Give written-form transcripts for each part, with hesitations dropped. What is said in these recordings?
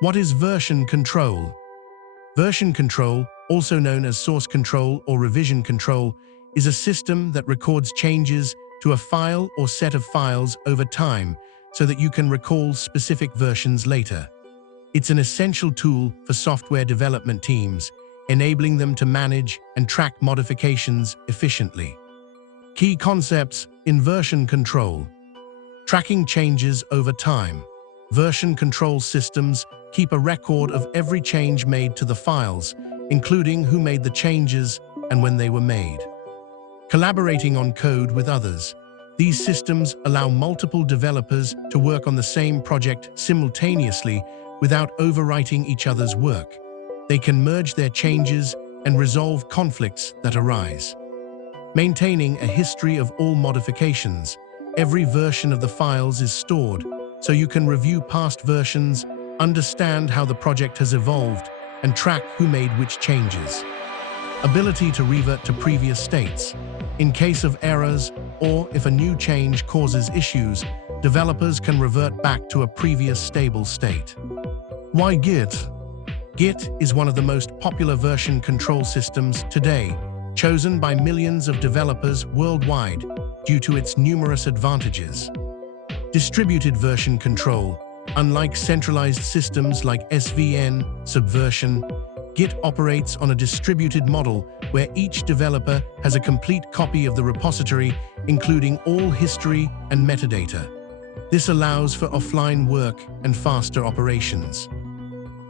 What is version control? Version control, also known as source control or revision control, is a system that records changes to a file or set of files over time so that you can recall specific versions later. It's an essential tool for software development teams, enabling them to manage and track modifications efficiently. Key concepts in version control. Tracking changes over time. Version control systems keep a record of every change made to the files, including who made the changes and when they were made. Collaborating on code with others. These systems allow multiple developers to work on the same project simultaneously without overwriting each other's work. They can merge their changes and resolve conflicts that arise. Maintaining a history of all modifications. Every version of the files is stored, so you can review past versions, understand how the project has evolved, and track who made which changes. Ability to revert to previous states. In case of errors, or if a new change causes issues, developers can revert back to a previous stable state. Why Git? Git is one of the most popular version control systems today, chosen by millions of developers worldwide due to its numerous advantages. Distributed version control. Unlike centralized systems like SVN, Subversion, Git operates on a distributed model where each developer has a complete copy of the repository, including all history and metadata. This allows for offline work and faster operations.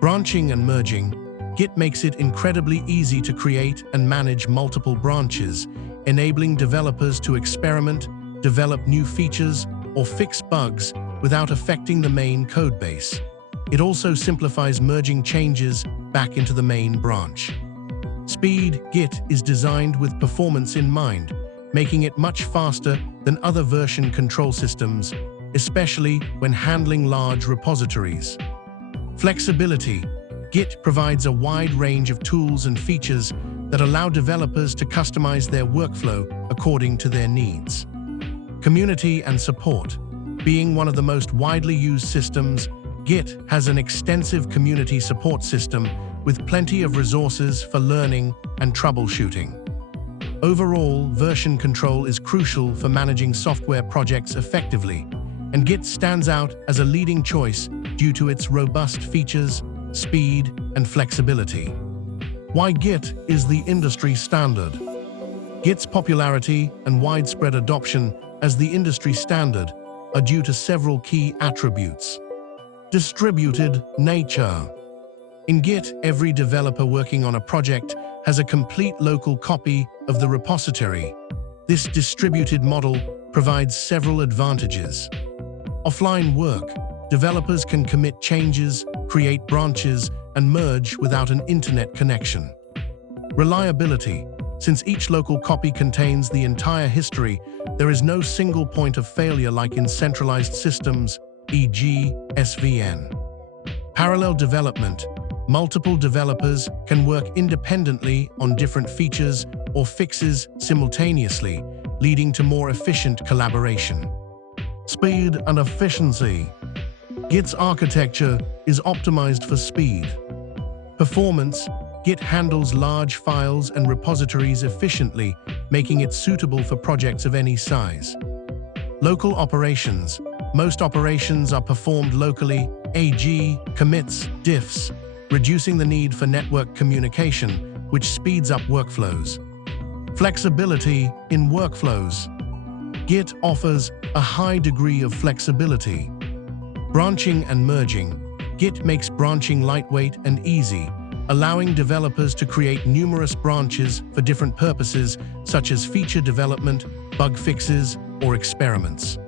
Branching and merging. Git makes it incredibly easy to create and manage multiple branches, enabling developers to experiment, develop new features, or fix bugs without affecting the main codebase. It also simplifies merging changes back into the main branch. Speed. Git is designed with performance in mind, making it much faster than other version control systems, especially when handling large repositories. Flexibility. Git provides a wide range of tools and features that allow developers to customize their workflow according to their needs. Community and support. Being one of the most widely used systems, Git has an extensive community support system with plenty of resources for learning and troubleshooting. Overall, version control is crucial for managing software projects effectively, and Git stands out as a leading choice due to its robust features, speed, and flexibility. Why Git is the industry standard. Git's popularity and widespread adoption as the industry standard are due to several key attributes. Distributed nature. In Git, every developer working on a project has a complete local copy of the repository. This distributed model provides several advantages. Offline work. Developers can commit changes, create branches, and merge without an internet connection. Reliability. Since each local copy contains the entire history, there is no single point of failure like in centralized systems, e.g. SVN. Parallel development. Multiple developers can work independently on different features or fixes simultaneously, leading to more efficient collaboration. Speed and efficiency. Git's architecture is optimized for speed. Performance. Git handles large files and repositories efficiently, making it suitable for projects of any size. Local operations. Most operations are performed locally, e.g., commits, diffs, reducing the need for network communication, which speeds up workflows. Flexibility in workflows. Git offers a high degree of flexibility. Branching and merging. Git makes branching lightweight and easy, allowing developers to create numerous branches for different purposes, such as feature development, bug fixes, or experiments.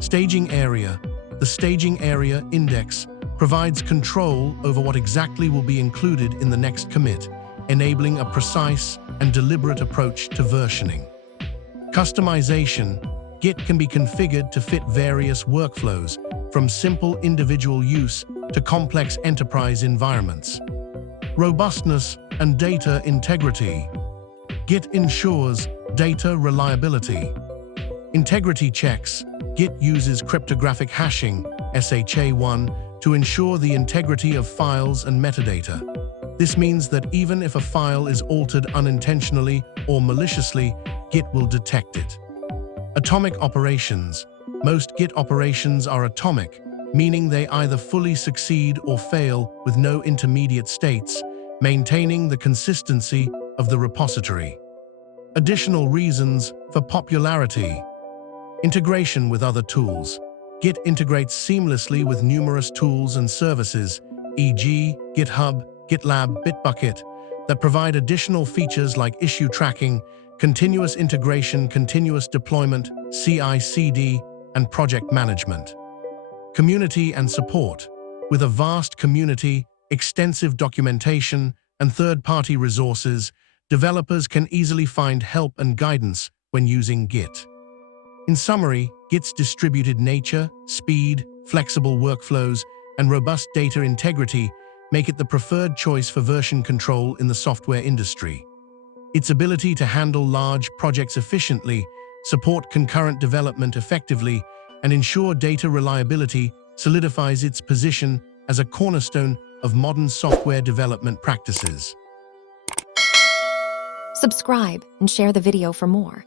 Staging area. The staging area index provides control over what exactly will be included in the next commit, enabling a precise and deliberate approach to versioning. Customization. Git can be configured to fit various workflows, from simple individual use to complex enterprise environments. Robustness and data integrity. Git ensures data reliability. Integrity checks. Git uses cryptographic hashing, SHA-1, to ensure the integrity of files and metadata. This means that even if a file is altered unintentionally or maliciously, Git will detect it. Atomic operations. Most Git operations are atomic, meaning they either fully succeed or fail with no intermediate states, maintaining the consistency of the repository. Additional reasons for popularity. Integration with other tools. Git integrates seamlessly with numerous tools and services, e.g., GitHub, GitLab, Bitbucket, that provide additional features like issue tracking, continuous integration, continuous deployment, CI/CD, and project management. Community and support. With a vast community, extensive documentation, and third-party resources, developers can easily find help and guidance when using Git. In summary, Git's distributed nature, speed, flexible workflows, and robust data integrity make it the preferred choice for version control in the software industry. Its ability to handle large projects efficiently, support concurrent development effectively, and ensure data reliability solidifies its position as a cornerstone of modern software development practices. Subscribe and share the video for more.